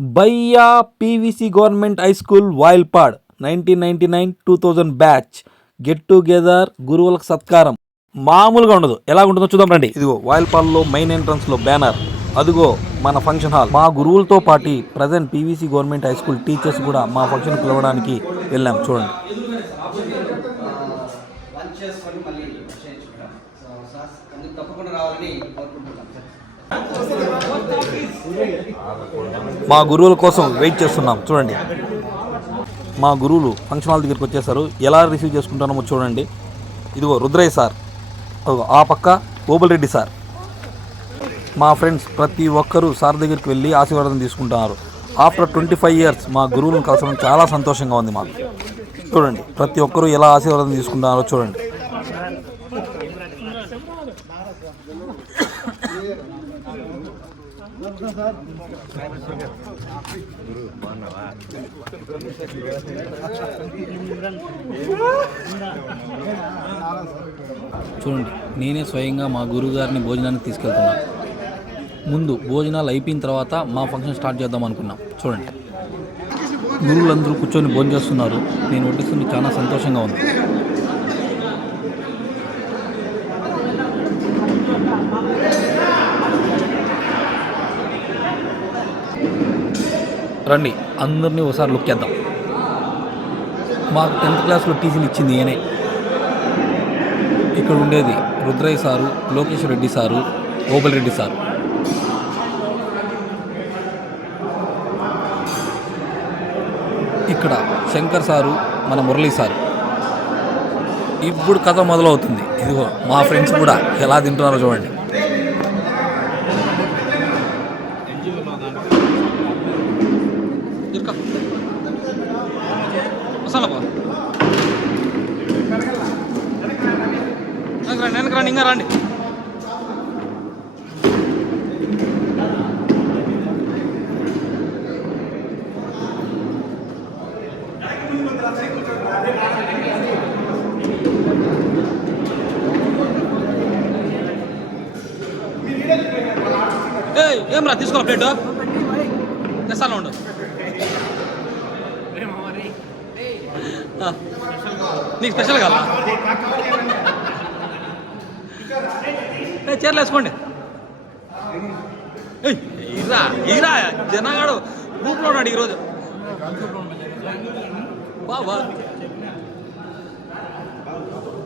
బయ్యా PVC government high school Vayalpad 1999-2000 batch get together గురువులకు సత్కారం మామూలుగా ఉండదు. ఎలా ఉంటుందో చూద్దాం రండి. ఇదిగో వాయిల్పాడ్లో మెయిన్ ఎంట్రన్స్లో బ్యానర్, అదిగో మన ఫంక్షన్ హాల్. మా గురువులతో పాటు present PVC government high school teachers కూడా మా ఫంక్షన్ పిలవడానికి వెళ్ళాం. చూడండి. మా గురువుల కోసం వెయిట్ చేస్తున్నాం. చూడండి, మా గురువులు ఫంక్షన్ హాల్ దగ్గరికి వచ్చేసారు. ఎలా రిసీవ్ చేసుకుంటున్నామో చూడండి. ఇదిగో రుద్రయ్య సార్, ఆ పక్క ఓబుల్ రెడ్డి సార్. మా ఫ్రెండ్స్ ప్రతి ఒక్కరూ సార్ దగ్గరికి వెళ్ళి ఆశీర్వాదం తీసుకుంటున్నారు. ఆఫ్టర్ 25 years మా గురువులను కలసడం చాలా సంతోషంగా ఉంది మాకు. చూడండి, ప్రతి ఒక్కరూ ఎలా ఆశీర్వాదం తీసుకుంటున్నారో చూడండి. చూడండి, నేనే స్వయంగా మా గురువు గారిని భోజనానికి తీసుకెళ్తున్నాను. ముందు భోజనాలు అయిపోయిన తర్వాత మా ఫంక్షన్ స్టార్ట్ చేద్దాం అనుకున్నాం. చూడండి, గురువులందరూ కూర్చొని భోజనం చేస్తున్నారు. నేను వడ్డిస్తుంది చాలా సంతోషంగా ఉంది. రండి, అందరినీ ఒకసారి లుక్ చేద్దాం. మాకు 10th క్లాస్లో టీసీలు ఇచ్చింది ఈయనే. ఇక్కడ ఉండేది Rudrayya sir, Lokesh Reddy sir, Obul Reddy sir. ఇక్కడ శంకర్ సారు, మన మురళీ సారు. ఇప్పుడు కథ మొదలవుతుంది. ఇదిగో మా ఫ్రెండ్స్ కూడా ఎలా తింటున్నారో చూడండి. ఇంకా రండి. ఏం రా తీసుకోవాలి ప్లేట్ తెస్తాను ఉండు. నీకు స్పెషల్ కావాలా? చీరలు వేసుకోండి. ఈరా ఈరా జనగాడు గ్రూప్లో ఉన్నాడు ఈరోజు. బాబా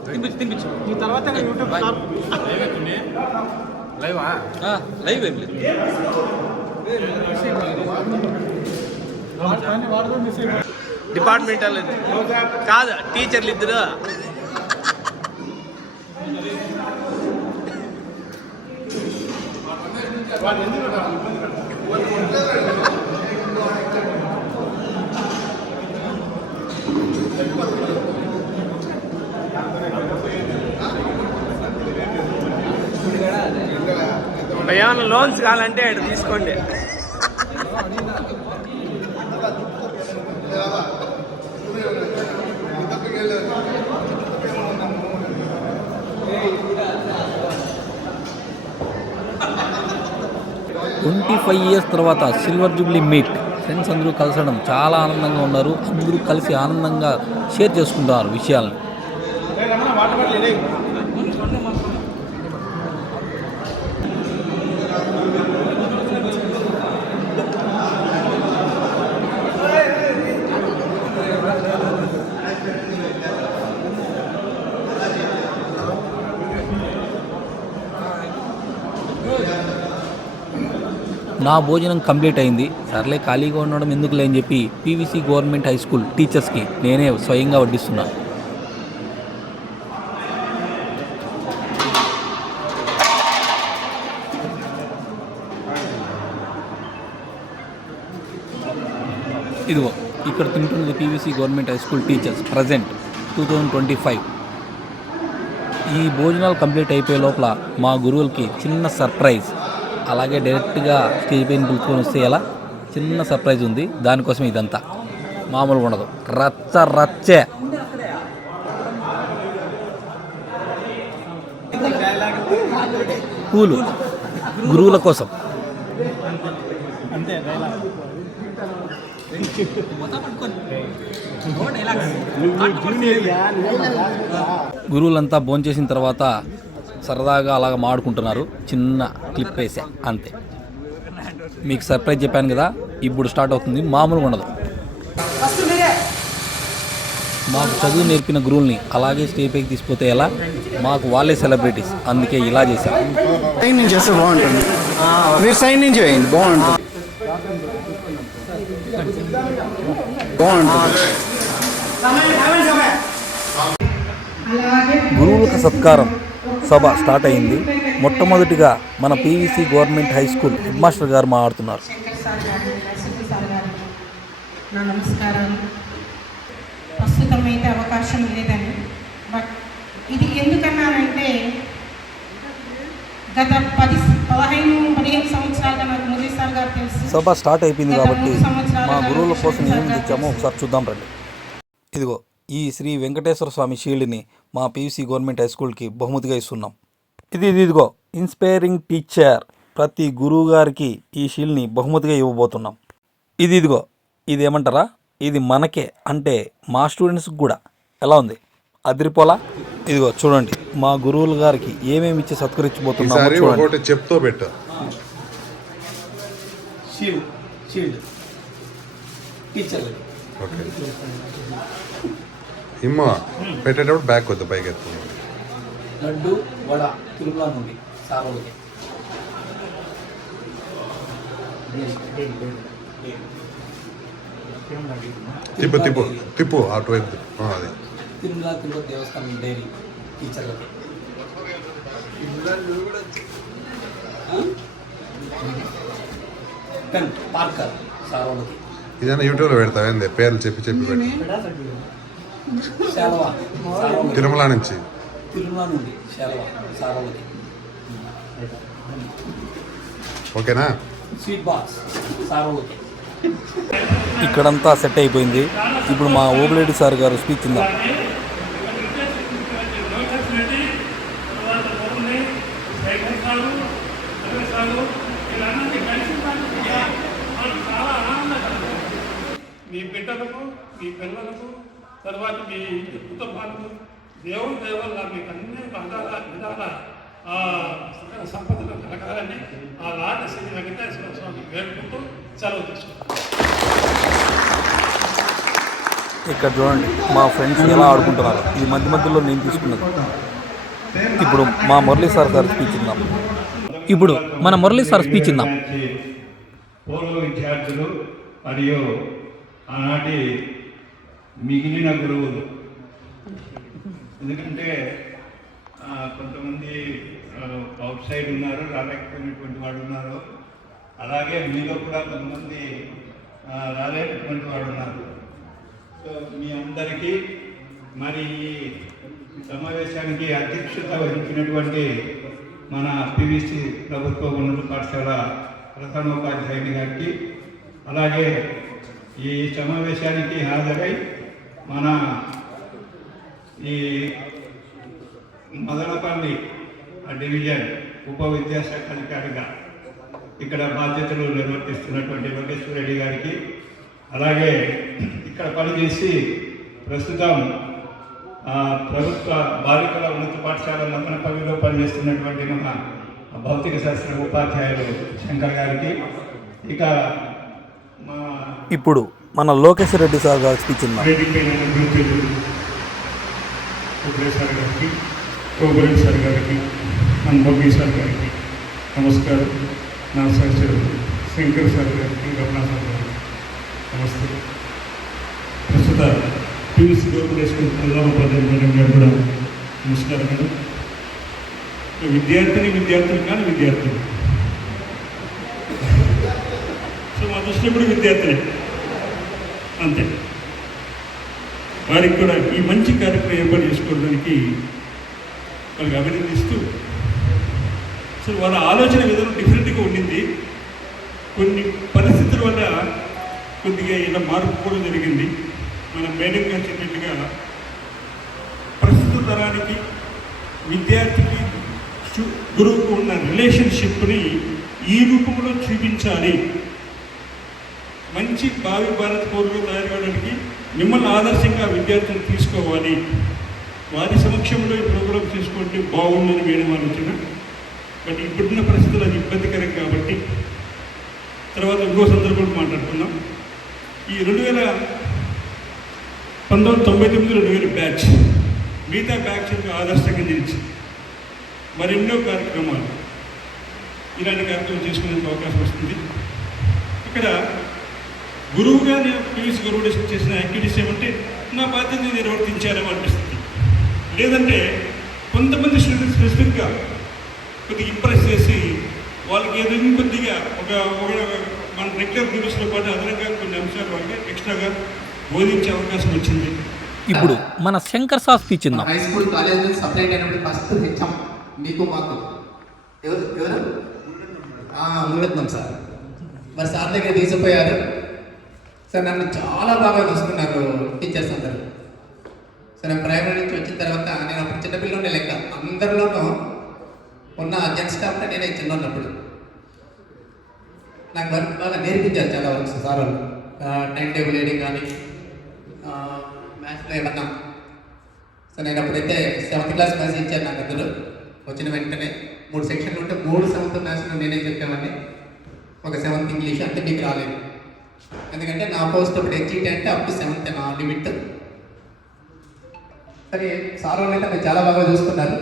తినిపించు తినిపించు. లైవ్ ఏం లేదు. డిపార్ట్మెంటల్ కాదు, టీచర్లు ఇద్దరు. ఏమైనా లోన్స్ కావాలంటే ఇక్కడ తీసుకోండి. years తర్వాత సిల్వర్ జూబ్లీ మీట్. ఫ్రెండ్స్ అందరూ కలిసడం చాలా ఆనందంగా ఉన్నారు. అందరూ కలిసి ఆనందంగా షేర్ చేసుకుంటున్నారు విషయాలను. నా భోజనం కంప్లీట్ అయింది. సర్లే ఖాళీగా ఉండడం ఎందుకులే అని చెప్పి పీవీసీ గవర్నమెంట్ హై స్కూల్ టీచర్స్కి నేనే స్వయంగా వడ్డిస్తున్నాను. ఇదిగో ఇక్కడ తింటున్నది PVC government high school teachers present 2025. ఈ భోజనాలు కంప్లీట్ అయిపోయే లోపల మా గురువులకి చిన్న సర్ప్రైజ్. అలాగే డైరెక్ట్గా స్టేజ్ పైన పిలుచుకొని వస్తే ఎలా చిన్న సర్ప్రైజ్ ఉంది. దానికోసం ఇదంతా మామూలుగా ఉండదు, రచ్చ రచ్చే. పూలు గురువుల కోసం. గురువులంతా భోంచేసిన తర్వాత సరదాగా అలాగ మాడుకుంటున్నారు. చిన్న క్లిప్ వేసా అంతే. మీకు సర్ప్రైజ్ చెప్పాను కదా, ఇప్పుడు స్టార్ట్ అవుతుంది. మామూలుగా ఉండదు. మాకు చదువు నేర్పిన గురువుల్ని అలాగే స్టేజ్ పైకి తీసుకుపోతే ఎలా? మాకు వాళ్ళే సెలబ్రిటీస్, అందుకే ఇలా చేశాం. సైడ్ నుంచి చేస్తే బాగుంటుంది. మీరు సైడ్ నుంచి వేయండి, బాగుంటుంది. గురువులకు సత్కారం సభ స్టార్ట్ అయింది. మొట్టమొదటిగా మన PVC government high school head master గారు మాట్లాడుతున్నారు. శంకర్ సార్ గారు, నరసింహ సార్ గారు, నా నమస్కారాలు. ప్రస్తుతం అయితే అవకాశం లేదని, బట్ ఇది ఎందుకన్నానంటే గత 15 సంవత్సరాలుగా నాకు మురళీ సార్ గారు తెలుసు. సభ స్టార్ట్ అయిపోయింది కాబట్టి మా గురువుల కోసం ఏమి తెచ్చామో ఒకసారి చూద్దాం రండి. ఇదిగో ఈ శ్రీ వెంకటేశ్వర స్వామి షీల్డ్ని మా పీవీసీ గవర్నమెంట్ హై స్కూల్కి బహుమతిగా ఇస్తున్నాం. ఇదిగో ఇన్స్పైరింగ్ టీచర్. ప్రతి గురువు గారికి ఈ షీల్డ్ని బహుమతిగా ఇవ్వబోతున్నాం. ఇదిగో ఇది ఏమంటారా, ఇది మనకే అంటే మా స్టూడెంట్స్కి కూడా. ఎలా ఉంది, అదిరిపోలా? ఇదిగో చూడండి మా గురువుల గారికి ఏమేమి ఇచ్చి సత్కరించబోతున్నామో చూడండి. చెప్తూ పెట్టు. ఓకే, ఇమ్మ పెట్టేటప్పుడు బ్యాక్ వద్దు, పైకి ఎత్తు. లడ్డు వడ తిరుమల నుండి సారవులకి. తిప్పు తిప్పు తిప్పు అటువైపు. అది తిరుమల తిరుపతి దేవస్థానం డైరీ టీచర్లకి. పార్కర్ సారవులకి. ఇదైనా యూట్యూబ్లో పెడతావేంది? పేర్లు చెప్పి చెప్పి పెట్టు. శాలవా తిరుమల నుంచి. తిరుమల నుండి శాలవా సారవులకి. ఓకేనా? స్వీట్ బాక్స్ సారవులకి. ఇక్కడంతా సెట్ అయిపోయింది. ఇప్పుడు మా ఓబులేడి సార్ గారు స్పీచ్ ఉందా. మీ బిడ్డలకు, మీ పిల్లలకు, తర్వాత మీ కుటుంబాలకు దేవుని దయ వల్ల మీకు అన్ని విధాల సంపదలు కలగాలని ఆ లాట శ్రీ వెంకటేశ్వర స్వామి వేడుకుంటూ సెలవు తీసుకుంటాం. ఇక్కడ చూడండి మా ఫ్రెండ్స్ ఎలా ఆడుకుంటున్నారు. ఇది మధ్య మధ్యలో నేను తీసుకున్నది. ఇప్పుడు మా మురళీ సార్ స్పీచ్ ఇద్దాం. ఇప్పుడు మన మురళీ సార్ స్పీచ్ ఇద్దాం. పూర్వ విద్యార్థులు మరియు ఆనాటి మిగిలిన గురువులు, ఎందుకంటే కొంతమంది అవుట్ సైడ్ ఉన్నారు, రాలేకపోయినటువంటి వాళ్ళు ఉన్నారు. అలాగే మీలో కూడా కొంతమంది రాలేనటువంటి వాళ్ళు ఉన్నారు. సో మీ అందరికీ మరి ఈ సమావేశానికి అధ్యక్షత వహించినటువంటి మన పీవీసీ ప్రభుత్వ ఉన్నత పాఠశాల ప్రధానోపాధ్యాయుని గారికి, అలాగే ఈ సమావేశానికి హాజరై మన ఈ మదనపల్లి డివిజన్ ఉప విద్యాశాఖ అధికారిగా ఇక్కడ బాధ్యతలు నిర్వర్తిస్తున్నటువంటి వెంకటేశ్వర రెడ్డి గారికి, అలాగే ఇక్కడ పనిచేసి ప్రస్తుతం ప్రభుత్వ బాలికల ఉన్నత పాఠశాల మదనపల్లిలో పనిచేస్తున్నటువంటి మన భౌతిక శాస్త్ర ఉపాధ్యాయులు శంకర్ గారికి, ఇక మా ఇప్పుడు మన లోకేశ్వర రెడ్డి సార్ గారి స్పీచ్ ఉందా. సార్ గారికి, కోబరెడ్డి సార్ గారికి, మన్మోహన్ సార్ గారికి నమస్కారం. నా సహచరుడు శంకర్ సార్ గారికి, రమణ సార్ గారికి నమస్తే. ప్రస్తుత పీవీసీ గవర్నమెంట్ స్కూల్ ప్రధానోపాధ్యాయులు మేడం గారు కూడా నమస్కారం మేడం. విద్యార్థులు కానీ విద్యార్థులు, సో మా దృష్టిలో కూడా విద్యార్థులే అంతే. వారికి కూడా ఈ మంచి కార్యక్రమం ఏర్పాటు చేసుకోవడానికి వాళ్ళకి అభినందిస్తూ, సో వాళ్ళ ఆలోచన విధానం డిఫరెంట్గా ఉండింది. కొన్ని పరిస్థితుల వల్ల కొద్దిగా ఇలా మార్పు కూడా జరిగింది. మన మేడం గారు చెప్పినట్టుగా ప్రస్తుత తరానికి విద్యార్థికి గురువుకు ఉన్న రిలేషన్షిప్ని ఈ రూపంలో చూపించాలి. మంచి భావి భారత్ పౌరులు తయారు కావడానికి మిమ్మల్ని ఆదర్శంగా విద్యార్థులు తీసుకోవాలి, వారి సమక్షంలో ఈ ప్రోగ్రాం తీసుకుంటే బాగుందని మేడం ఆలోచన. బట్ ఇప్పుడున్న పరిస్థితులు అది ఇబ్బందికరం కాబట్టి తర్వాత ఇంకో సందర్భంలో మాట్లాడుకుందాం. ఈ 1999-2000 బ్యాచ్ మిగతా బ్యాచ్లకు ఆదర్శంగా నిలిచి మరెన్నో కార్యక్రమాలు ఇలాంటి కార్యక్రమం చేసుకునే అవకాశం వస్తుంది. ఇక్కడ గురువుగా నేను పీవీసీ గురువు చేసిన యాక్టివిటీస్ ఏమంటే నా బాధ్యతని నిర్వర్తించారేమో అనిపిస్తుంది. లేదంటే కొంతమంది స్టూడెంట్స్ స్పెసిఫిక్గా కొద్దిగా ఇంప్రెస్ చేసి వాళ్ళకి ఏదో కొద్దిగా ఒక మన రెగ్యులర్ న్యూస్లో పాటు అదనంగా కొన్ని అంశాలు వాళ్ళకి ఎక్స్ట్రాగా బోధించే అవకాశం వచ్చింది. ఇప్పుడు మన శంకర్ సార్ స్పీచ్ ఇందాం. హై స్కూల్ కాలేజ్ నుంచి సపరేట్ అయినప్పుడు ఫస్ట్ హెచ్ఎం మీకు మాకు ఎవరు ఉండేద్దాం సార్. మరి సార్ దగ్గర తీసుకుపోయారు సార్, నన్ను చాలా బాగా చూసుకున్నారు టీచర్స్ అందరూ. సార్ నేను ప్రైమరీ నుంచి వచ్చిన తర్వాత నేను అప్పుడు చిన్నపిల్లనే లెక్క, అందరిలోనూ ఉన్న జెంట్స్ స్టాఫ్ నేనే చిన్నప్పుడు. నాకు వర్క్ బాగా నేర్పించారు చాలా వర్క్స్ సార్ వాళ్ళు. టైం టేబుల్ వేయడం కానీ మ్యాథ్స్లో ఏమన్నా. సో నేను అప్పుడైతే 7th క్లాస్ మ్యాథ్స్ ఇచ్చాను నాకు అందరూ. వచ్చిన వెంటనే 3 సెక్షన్లు ఉంటే 3 7th మ్యాథ్స్లో నేనే చెప్పామని, ఒక 7th ఇంగ్లీష్ అంతే మీకు రాలేదు. ఎందుకంటే నా పోస్ట్ అప్పుడు హెచ్ఈటీ అంటే అప్ టు 7th నా లిమిట్. సరే సార్ వాళ్ళు అయితే మీరు చాలా బాగా చూసుకున్నారు.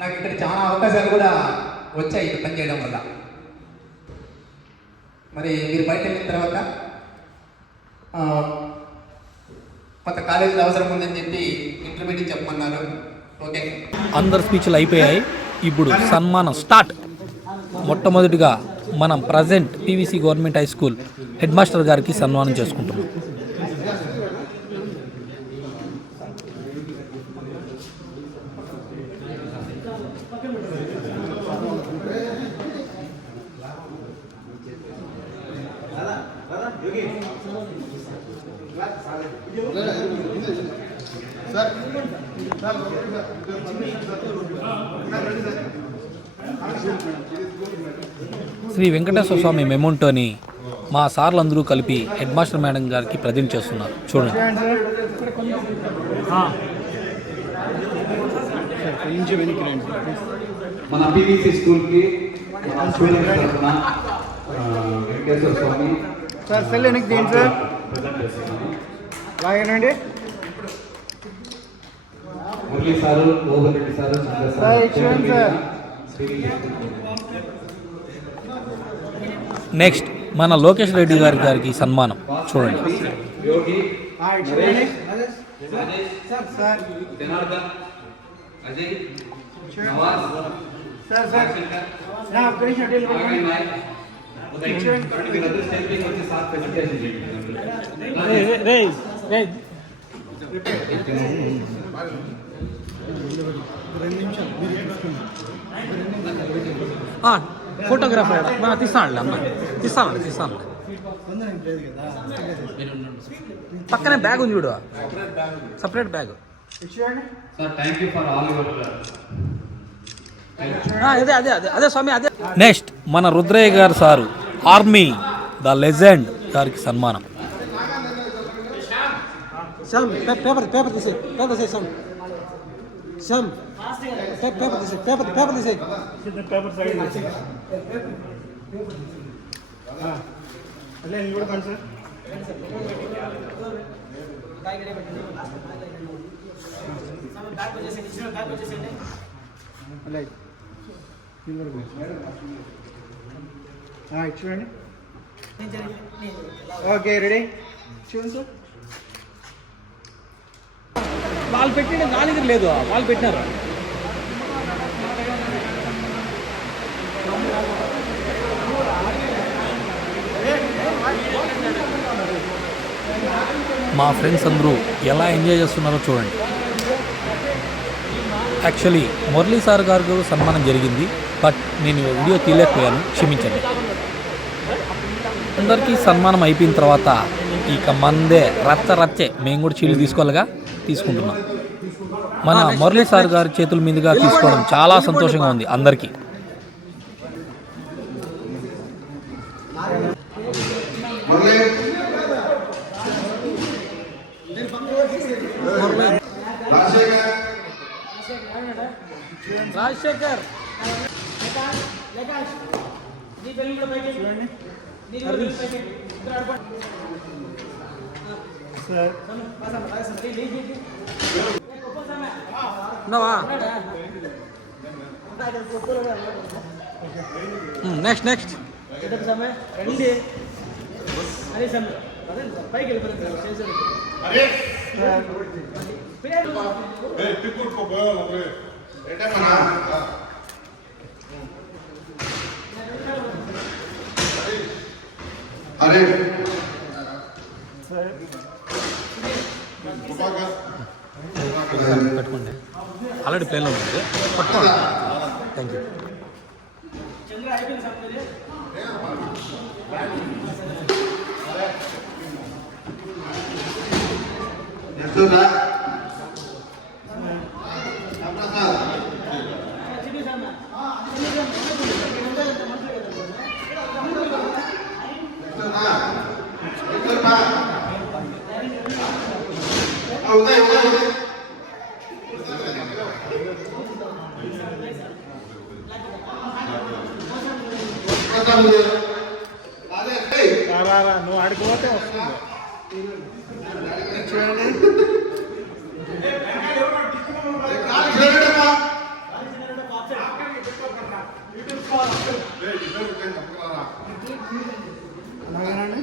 నాకు ఇక్కడ చాలా అవకాశాలు కూడా వచ్చాయి ఇది పని చేయడం వల్ల. మరి మీరు బయట వెళ్ళిన తర్వాత కొత్త కాలేజీలో అవసరం ఉందని చెప్పి ఇంటర్మీడియట్ చెప్పమన్నారు. ఓకే, అందరు స్పీచ్లు అయిపోయాయి. ఇప్పుడు సన్మానం స్టార్ట్. మొట్టమొదటిగా మనం present PVC government high school head master గారికి సన్మానం చేసుకుంటున్నాం. శ్రీ వెంకటేశ్వర స్వామి మెమోంటోని మా సార్లందరూ కలిపి హెడ్ మాస్టర్ మేడం గారికి ప్రజెంట్ చేస్తున్నారు. చూడండి. మన పీవీసీ స్కూల్కి స్టూడెంట్స్ తరఫున వెంకటేశ్వర స్వామి సార్ సెల్ ఎనికి దేంటి సార్ ప్రజెంట్ చేస్తున్నాను. లాగేనండి Murali sir, Oban Reddy sir, sir చూడండి సార్. నెక్స్ట్ మన లోకేష్ రెడ్డి గారికి సన్మానం. చూడండి. యోగి, చూడండి sir, Janardhan, Ajay, Nawaz, sir sir ఒక్క నిమిషం అటు వెళ్ళి నారాయణ నాయక్, వీళ్ళందరూ స్టేజ్ పైకి వచ్చి సార్ ప్రెజెంటేషన్ చేయండి. ఫోటోగ్రాఫర్ తీస్తానులే అమ్మ, తీస్తాను. పక్కనే బ్యాగ్ ఉంది చూడు, separate bag. Sir thank you for all your అదే స్వామి అదే. నెక్స్ట్ మన రుద్రయ్య గారు సారు ఆర్మీ ద లెజెండ్ గారికి సన్మానం. పేపర్ తీసే శ్యామ్ పేపర్ తీసే అట్లా ఇది కూడా సార్. చూడండి. Okay ready. చూడండి సార్. వాళ్ళు పెట్టిన నా దగ్గర లేదు, వాళ్ళు పెట్టినారు. మా ఫ్రెండ్స్ అందరూ ఎలా ఎంజాయ్ చేస్తున్నారో చూడండి. యాక్చువల్లీ మురళీ సార్ గారికి సన్మానం జరిగింది, బట్ నేను వీడియో తీయలేకపోయాను, క్షమించండి. అందరికీ సన్మానం అయిపోయిన తర్వాత ఇక మందే రచ్చే మేము కూడా చీళ్ళు తీసుకోవాలిగా తీసుకుంటున్నాం. మన మురళీ సార్ గారి చేతుల మీదుగా తీసుకోవడం చాలా సంతోషంగా ఉంది అందరికీ. మురళి రాజశేఖర్ రాజశేఖర్ ఉన్నావా? నెక్స్ట్ నెక్స్ట్ అరే పెట్టుకోండి. ఆల్రెడీ ప్లేన్లో ఉంది. పట్టుకోండి. Thank you. యశోదా ఉదయ్ ఉదయ్ ఉదయ్ నువ్వు ఆడిపోతే వస్తుంది. చూడండి అలాగేనండి.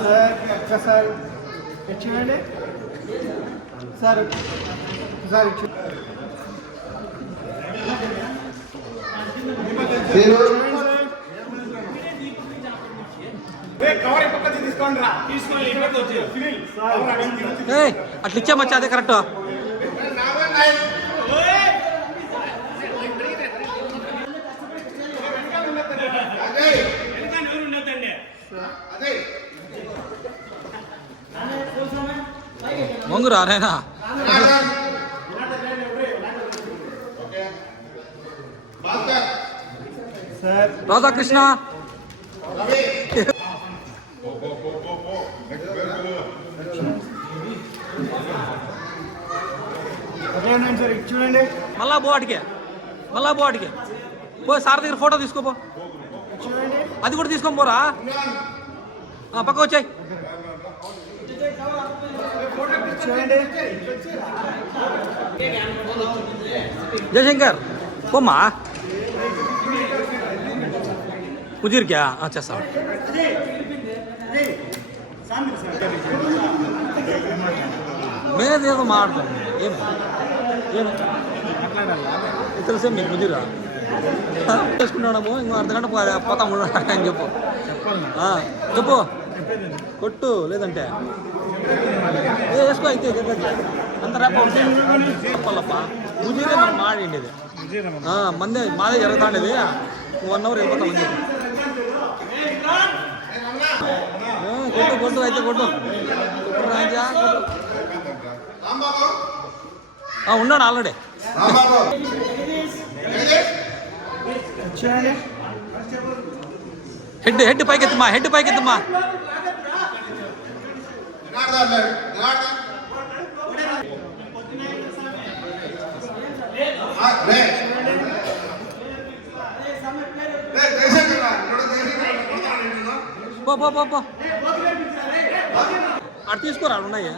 సార్ ఒక్కసారి చూడండి సార్. ఒకసారి అట్లా ఇచ్చామచ్చా, అదే కరెక్ట్. మంగురా నాయనా. సార్ రాధాకృష్ణ అదేనండి సార్. ఇది చూడండి మళ్ళా పో అడిగే పో. సార్ దగ్గర ఫోటో తీసుకోపో. చూడండి అది కూడా తీసుకొని పోరా. పక్క వచ్చాయి. చూడండి జయశంకర్ పోమ్మా. కుదిరికా చేస్తాం. మేమేదో మాట్లాడతాం. ఏమి ఏమి తెలిసే మీకు కుదిరా చేసుకున్నాము. ఇంకో అర్ధగంట పోతాము అని చెప్పు. చెప్పు కొట్టు. లేదంటే వేసుకో. అయితే అంత రేప చెప్పాలప్ప. ముజీరే మనం మాడిండేది. మందే మాదే జరుగుతాండేది. 1 అవర్ వెళ్ళిపోతాం. కొట్టు అయితే కొట్టు. రాజా ఉన్నాడు ఆల్రెడీ. చూడండి హెడ్ పైకెత్తమ్మా. పో అటు తీసుకోరా. ఉన్నాయి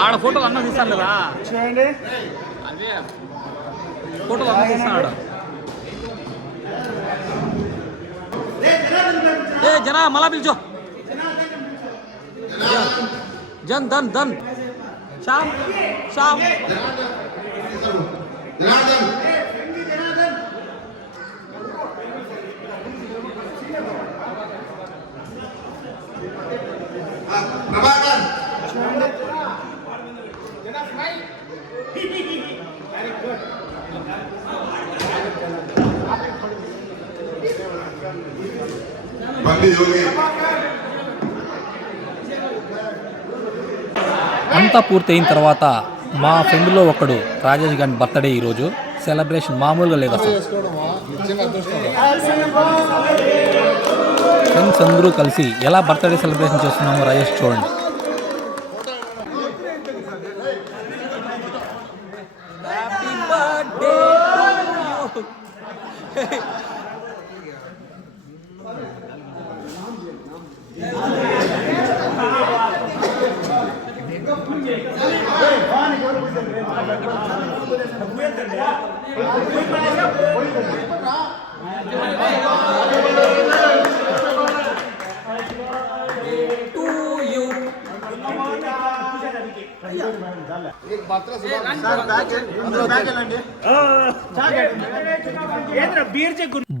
ఆడ ఫోటోలు అన్న తీస్తాను కదా. చూడండి అదే ఫోటోలు అన్న తీస్తాడు. జనా మళ్ళా పిలిచో. జన్ దన్ శ్యామ్ శ్యామ్ ప్రభాకర్ బండి యోగి అంతా పూర్తయిన తర్వాత మా ఫ్రెండ్లో ఒకడు రాజేష్ గారి బర్త్డే ఈరోజు సెలబ్రేషన్ మామూలుగా లేదు అసలు. ఫ్రెండ్స్ అందరూ కలిసి ఎలా బర్త్డే సెలబ్రేషన్ చేస్తున్నామో రాజేష్ చూడండి.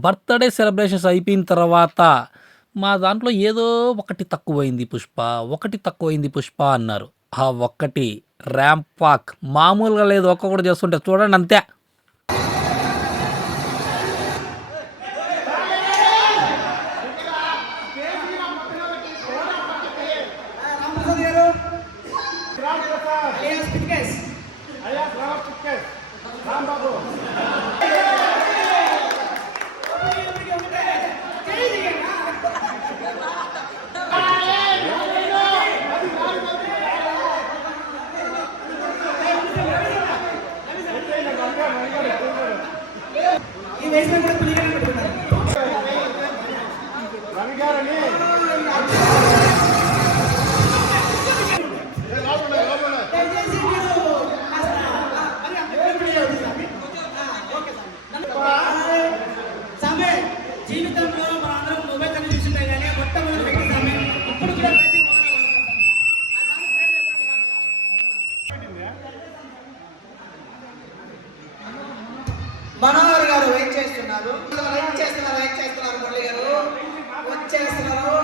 బర్త్డే సెలబ్రేషన్స్ అయిపోయిన తర్వాత మా దాంట్లో ఏదో ఒకటి తక్కువైంది పుష్ప అన్నారు. ఆ ఒక్కటి ర్యాంప్ వాక్ మామూలుగా లేదు, ఒక్కొక్కటి చేస్తుంటే చూడండి అంతే. జీవితంలో మనందరం మొబైల్ కన్నా చూసింటాయి కానీ మొట్టమొదటి వ్యక్తి సామె ఇప్పుడు కూడా మనోహర్ గారు వెయిట్ చేస్తున్నారు మురళి గారు వచ్చేస్తున్నారు.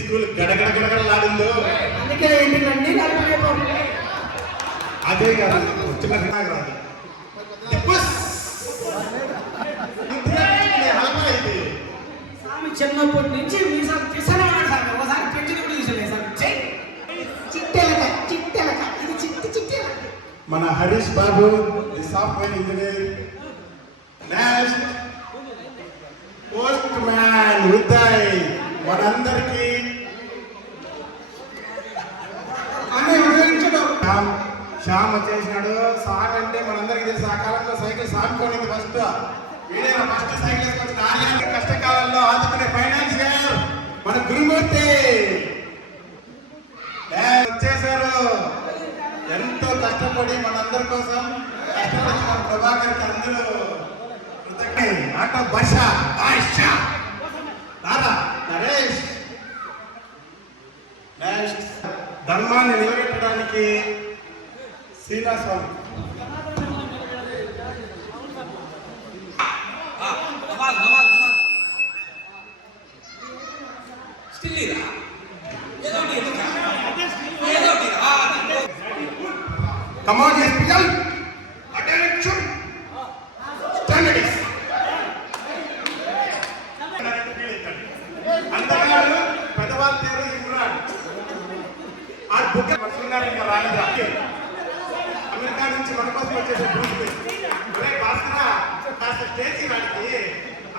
స్కూల్ గడగడలాడిందో అందుకే ఏంటండి అదే కాదు చిన్న రాదు స్వామి చిన్నప్పటి నుంచి మీరు చూసానే ఉన్నాడు సార్. ఒకసారి పెంచిన కూడా చూసలేదు సార్. చిట్టెలక ఇది చిట్టెలక. మన Harish Babu software engineer. Next postman Uday మనందరికీ శ్యామ్ వచ్చేసినాడు. సార్ అంటే మనందరికీ తెలుసు, ఆ కాలంలో సైకిల్ సాగుకోలేదు ఫస్ట్. వీడైనా ఫస్ట్ సైకిల్ వేసుకొని కష్టకాలంలో ఆదుకునే ఫైనాన్షియర్ మన గురుమూర్తి వచ్చేసారు. ఎంతో కష్టపడి మనందరి కోసం కష్టపడి మన ప్రభాకర్కి అందరూ ఆటో బష నరేష్. నెక్స్ట్ ధర్మాన్ని నిలబెట్టడానికి Srinivasaswamy. Come on, yes, people. Attention. Standards. అంతగారు పెద్దవాళ్ళ పేరు ఇమ్రాన్. ఆ బుక్ మర్చిపోయినారు ఇంకా రాలేదా? అమెరికా నుంచి మన కోసం వచ్చేసి భాస్కర కాస్త స్టేజీ వాడికి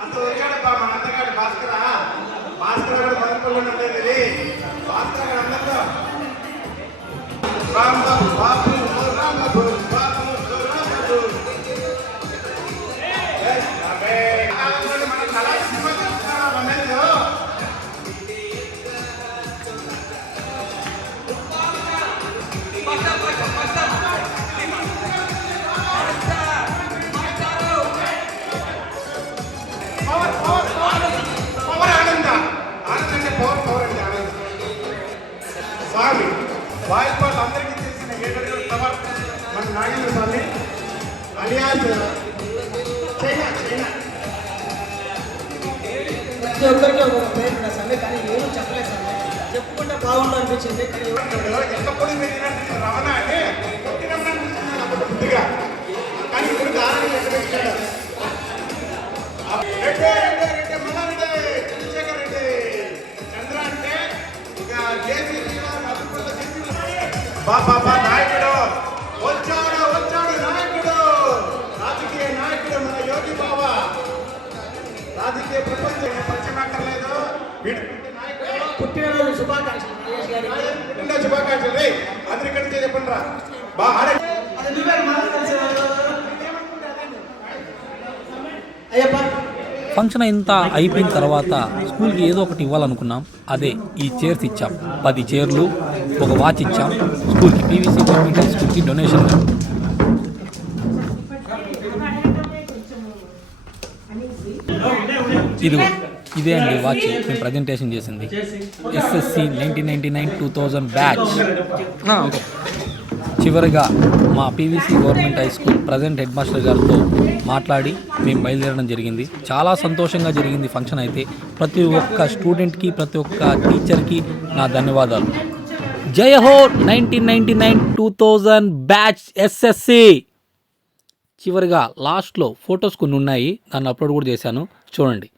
అంత వచ్చాడబ్బా మన అంతగాడు భాస్కర. భాస్కర కూడా మదనపల్లి ఉండేది. భాస్కర అందరితో రాంబాబు బాబు రాంబాబు బాబు రాంబాబు మన కళా సినిమా చూస్తున్నారా? ప్రతి ఒక్కరికి ఒక పేరు ఉంటుంది సార్, కానీ ఏమీ చెప్పలేదు సార్. చెప్పుకుంటే బాగుండు అనిపించింది కానీ ఎల్లప్పుడూ మీరు తినండి రమణ అని కొట్టినప్పుడు అనిపిస్తుంది అప్పుడు బుద్ధిగా. కానీ ఇప్పుడు దారాన్ని ఎక్కడెక్కాడు రెడ్డి రెడ్డి రెడ్డి మల్లారెడ్డి చంద్రశేఖర్ రెడ్డి చంద్ర అంటే ఇక జేసీబీ బాబా నాయకుడు వచ్చాడు వచ్చాడు నాయకుడు, రాజకీయ నాయకుడు మన యోగి బాబా. రాజకీయ ప్రపంచం పంచమక్కర్లేదు, వీడు నాయకుడు. పుట్టినరోజు శుభాకాంక్షలు మహేష్ గారికి. ఎన్నో శుభాకాంక్షలు రే. అందరు ఇక్కడ చెప్పండి రా బా ఆడే అది నువ్వే మాట్లాడాల్సిన అయ్యప్ప. ఫంక్షన్ ఇంత అయిపోయిన తర్వాత స్కూల్కి ఏదో ఒకటి ఇవ్వాలనుకున్నాం. అదే ఈ చైర్స్ ఇచ్చాం. 10 చైర్లు, ఒక వాచ్ ఇచ్చాం స్కూల్కి, పీవీసీ గవర్నమెంట్ హై స్కూల్కి డొనేషన్. ఇదే అండి వాచ్ మేము ప్రజెంటేషన్ చేసింది. SSC 1999-2000 batch. చివరిగా మా PVC government high school present head master గారితో మాట్లాడి మేము బయలుదేరడం జరిగింది. చాలా సంతోషంగా జరిగింది ఫంక్షన్ అయితే. ప్రతి ఒక్క స్టూడెంట్కి, ప్రతి ఒక్క టీచర్కి నా ధన్యవాదాలు. జై హో 1999-2000 బ్యాచ్ ఎస్ఎస్సి. చివరిగా లాస్ట్లో ఫొటోస్ కొన్ని ఉన్నాయి, దాన్ని అప్లోడ్ కూడా చేశాను, చూడండి.